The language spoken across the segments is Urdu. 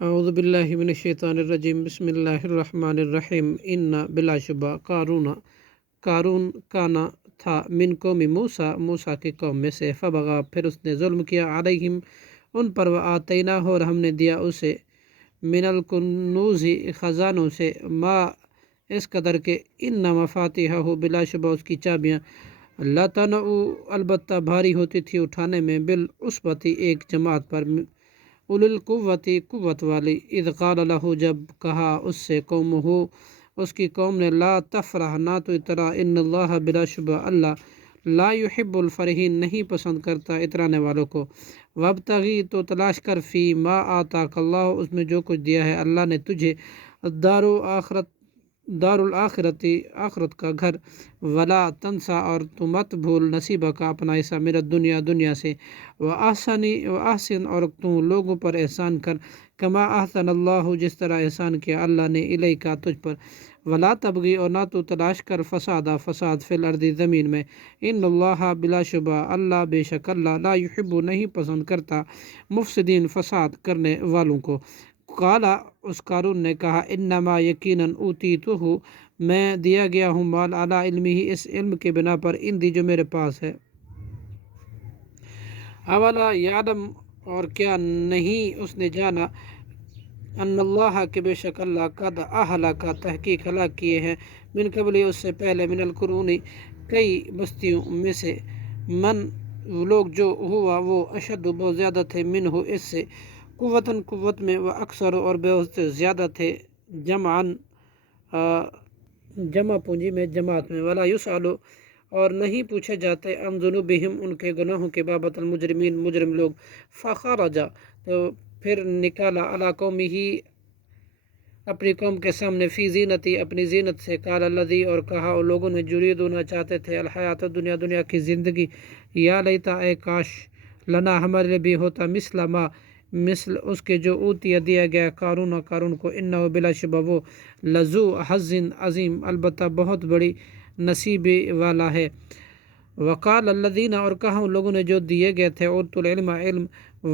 اعوذ باللہ من الشیطان الرجیم، بسم اللہ الرحمن الرحیم۔ ان بلا شبہ قارون کانا تھا من قوم موسیٰ کی قوم میں سے، فبغا پھر اس نے ظلم کیا علیہم ان پر، وآتیناہ اور ہم نے دیا اسے من الکنوز خزانوں سے، ما اس قدر کے ان مفاتیحہ بلا شبہ اس کی چابیاں، لتنؤ البتہ بھاری ہوتی تھی اٹھانے میں، بالعصبۃ ایک جماعت پر، اولي القوة قوت والی، اذ قال لہ جب کہا اس سے قومہ اس کی قوم نے، لا تفرح نہ تو اترا، ان اللہ بلا شبہ اللہ، لا يحب الفرحین نہیں پسند کرتا اترانے والوں کو، وابتغی تو تلاش کر، فی ما آتاک اللہ اس میں جو کچھ دیا ہے اللہ نے تجھے، دار الآخرتی آخرت کا گھر، ولا تنسا اور تو مت بھول، نصیبہ کا اپنا حصہ، میرا دنیا سے، وأحسن اور تو لوگوں پر احسان کر، کما احسن اللہ جس طرح احسان کیا اللہ نے الیک تجھ پر، ولا تبغی اور نہ تو تلاش کر، فساد فی الارض زمین میں، ان اللہ بلا شبہ اللہ بے شک اللہ، لا يحب نہیں پسند کرتا مفسدین فساد کرنے والوں کو۔ قالا اس قارون نے کہا، انما یقیناً اوتیتہ میں دیا گیا ہوں، مال علی علمہ اس علم کے بنا پر، اندی جو میرے پاس ہے، اولا یعلم اور کیا نہیں اس نے جانا، ان اللہ کہ بے شک اللہ قد اہلک تحقیق ہلاک کیے ہیں، من قبل اس سے پہلے، من القرون کئی بستیوں میں سے، من لوگ جو ہوا وہ اشد بہت زیادہ تھے، منہ اس سے، قوتاً قوت میں، و اکثر اور بہت زیادہ تھے، جمعاً جمع پونجی میں جماعت میں، ولا یسأل اور نہیں پوچھے جاتے، عن ذنوبہم ان کے گناہوں کے بابت، المجرمین مجرم لوگ، فخرج تو پھر نکالا، علی قومہ اپنی قوم کے سامنے، فی زینتی اپنی زینت سے، قال الذی اور کہا وہ لوگوں نے، یریدون چاہتے تھے، الحیات دنیا کی زندگی، یا لیتا اے کاش، لنا ہمارے لیے بھی ہوتا، مثل اس کے جو اوتیا دیا گیا قارون کو، انہ بلا شبہ وہ، لذو حظ عظیم البتہ بہت بڑی نصیب والا ہے، وقال الذین اور کہا ان لوگوں نے جو دیے گئے تھے، اوتوا العلم علم،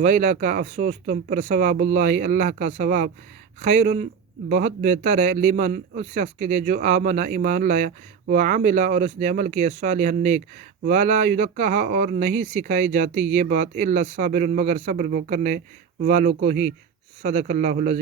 ویلا کا افسوس تم پر، ثواب اللہ اللہ کا ثواب، خیر بہت بہتر ہے، لمن اس شخص کے لیے جو آمن ایمان لایا، وعمل اور اس نے عمل کیا، صالحا نیک، ولا یزکیھا اور نہیں سکھائی جاتی یہ بات، الا الصابرون مگر صبر کرنے والوں کو ہی، صدق اللہ العظیم۔